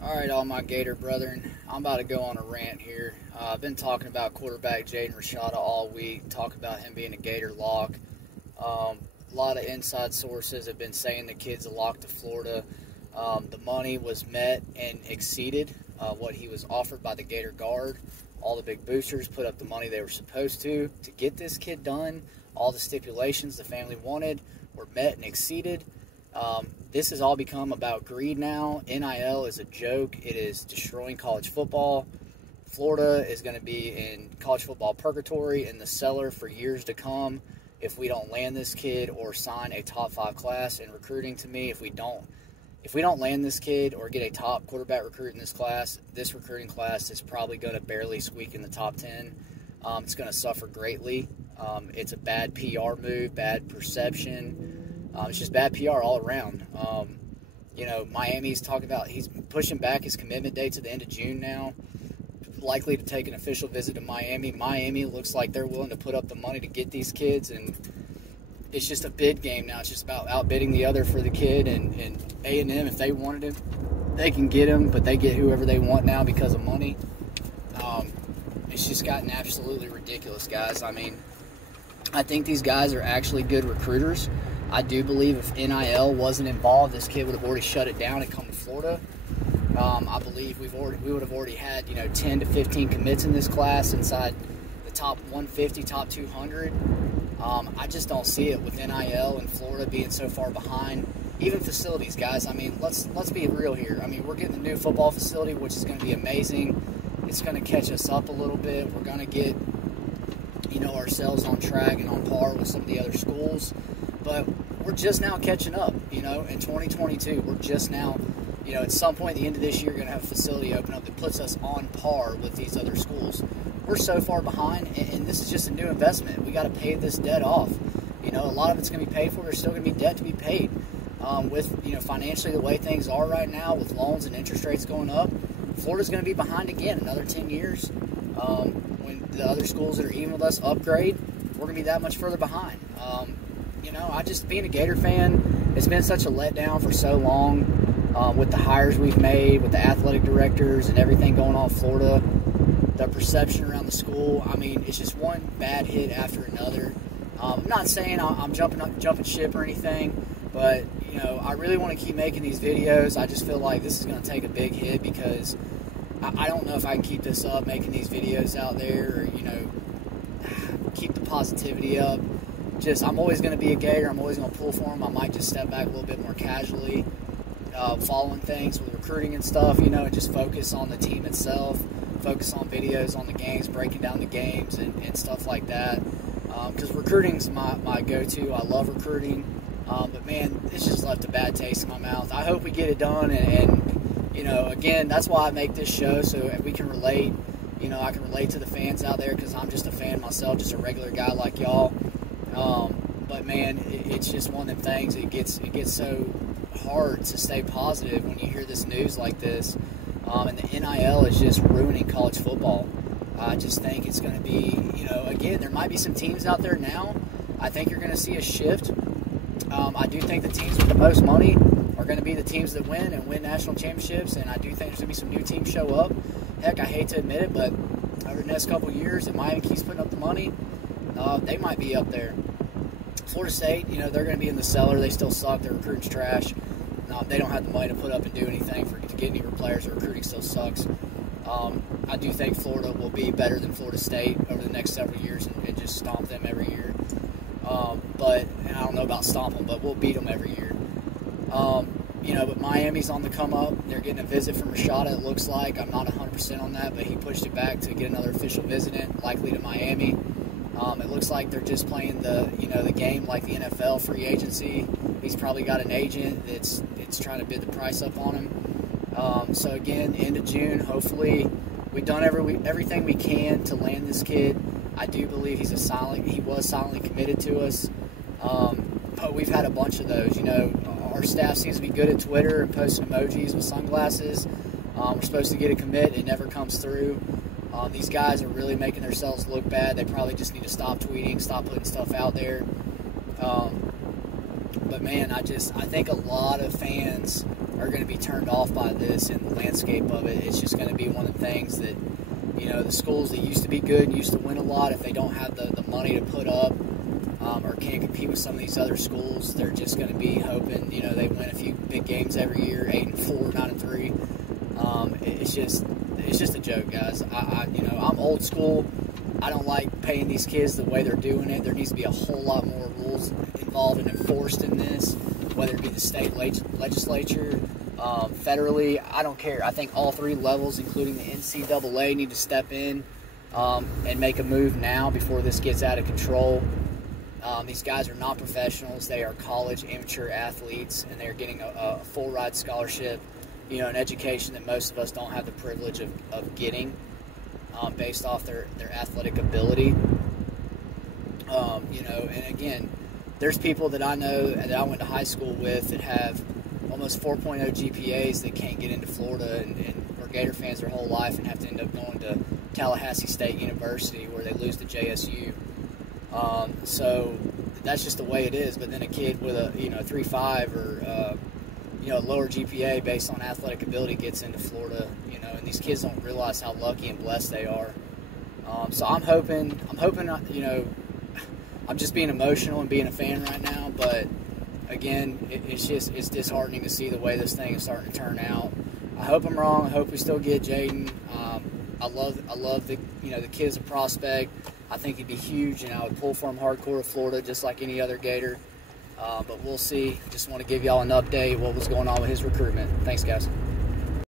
All right, all my Gator brethren, I'm about to go on a rant here. I've been talking about quarterback Jaden Rashada all week, talking about him being a Gator lock. A lot of inside sources have been saying the kid's a lock to Florida. The money was met and exceeded what he was offered by the Gator guard. All the big boosters put up the money they were supposed to get this kid done. All the stipulations the family wanted were met and exceeded. This has all become about greed now. NIL is a joke. It is destroying college football. Florida is going to be in college football purgatory in the cellar for years to come if we don't land this kid or sign a top 5 class in recruiting. To me, if we don't land this kid or get a top quarterback recruit in this class, this recruiting class is probably going to barely squeak in the top 10. It's going to suffer greatly. It's a bad PR move, bad perception. It's just bad PR all around. Miami's talking about he's pushing back his commitment date to the end of June now, likely to take an official visit to Miami. Miami looks like they're willing to put up the money to get these kids, and it's just a bid game now. It's just about outbidding the other for the kid, and A&M, if they wanted him, they can get him, but they get whoever they want now because of money. It's just gotten absolutely ridiculous, guys. I mean, I think these guys are actually good recruiters. I do believe if NIL wasn't involved, this kid would have already shut it down and come to Florida. I believe we would have already had 10 to 15 commits in this class inside the top 150, top 200. I just don't see it with NIL and Florida being so far behind. Even facilities, guys. I mean, let's be real here. I mean, we're getting a new football facility, which is going to be amazing. It's going to catch us up a little bit. We're going to get ourselves on track and on par with some of the other schools. But we're just now catching up, in 2022. We're just now, at some point at the end of this year, going to have a facility open up that puts us on par with these other schools. We're so far behind, and this is just a new investment. We got to pay this debt off. A lot of it's going to be paid for. There's still going to be debt to be paid. With, financially the way things are right now, with loans and interest rates going up, Florida's going to be behind again another 10 years. When the other schools that are even with us upgrade, we're going to be that much further behind. Being a Gator fan, it's been such a letdown for so long with the hires we've made, with the athletic directors and everything going on in Florida, the perception around the school. I mean, it's just one bad hit after another. I'm not saying I'm jumping ship or anything, but, I really want to keep making these videos. I just feel like this is going to take a big hit because I don't know if I can keep this up, making these videos out there, or, keep the positivity up. I'm always going to be a Gator. I'm always going to pull for them. I might just step back a little bit more casually, following things with recruiting and stuff, and just focus on the team itself, focus on videos on the games, breaking down the games and stuff like that. Because recruiting's my go-to. I love recruiting. But, man, it's just left a bad taste in my mouth. I hope we get it done. And again, that's why I make this show, so we can relate. I can relate to the fans out there because I'm just a fan myself, just a regular guy like y'all. But man, it's just one of them things. It gets so hard to stay positive when you hear this news like this. And the NIL is just ruining college football. I just think it's going to be, again, there might be some teams out there now. I think you're going to see a shift. I do think the teams with the most money are going to be the teams that win and win national championships. And I do think there's going to be some new teams show up. Heck, I hate to admit it, but over the next couple of years, if Miami keeps putting up the money, they might be up there. Florida State, they're going to be in the cellar. They still suck. Their recruiting's trash. They don't have the money to put up and do anything to get any players. Their recruiting still sucks. I do think Florida will be better than Florida State over the next several years and just stomp them every year. And I don't know about stomp them, but we'll beat them every year. But Miami's on the come up. They're getting a visit from Rashada, it looks like. I'm not 100% on that, but he pushed it back to get another official visit in, likely to Miami. It looks like they're just playing the game like the NFL free agency. He's probably got an agent that's trying to bid the price up on him. So again, end of June, hopefully we've done everything we can to land this kid. I do believe he was silently committed to us. But we've had a bunch of those. Our staff seems to be good at Twitter and posting emojis with sunglasses. We're supposed to get a commit, it never comes through. These guys are really making themselves look bad. They probably just need to stop tweeting, stop putting stuff out there. But man, I think a lot of fans are going to be turned off by this and the landscape of it. It's just going to be one of the things that, you know, the schools that used to be good and used to win a lot, if they don't have the money to put up or can't compete with some of these other schools, they're just going to be hoping, you know, they win a few big games every year, 8-4, 9-3. It's just a joke, guys. You know, I'm old school. I don't like paying these kids the way they're doing it. There needs to be a whole lot more rules involved and enforced in this, whether it be the state legislature, federally. I don't care. I think all three levels, including the NCAA, need to step in and make a move now before this gets out of control. These guys are not professionals. They are college amateur athletes, and they're getting a full ride scholarship, you know, an education that most of us don't have the privilege of getting based off their athletic ability. You know, and again, there's people that I know that I went to high school with that have almost 4.0 GPAs that can't get into Florida and were Gator fans their whole life and have to end up going to Tallahassee State University where they lose to JSU. So that's just the way it is. But then a kid with a 3.5 or lower GPA based on athletic ability gets into Florida, you know, and these kids don't realize how lucky and blessed they are. So I'm hoping, you know, I'm just being emotional and being a fan right now, but again, it's disheartening to see the way this thing is starting to turn out. I hope I'm wrong. I hope we still get Jaden. I love the kid as a prospect. I think he'd be huge, and I would pull for him hardcore to Florida just like any other Gator. But we'll see. Just want to give y'all an update what was going on with his recruitment. Thanks, guys.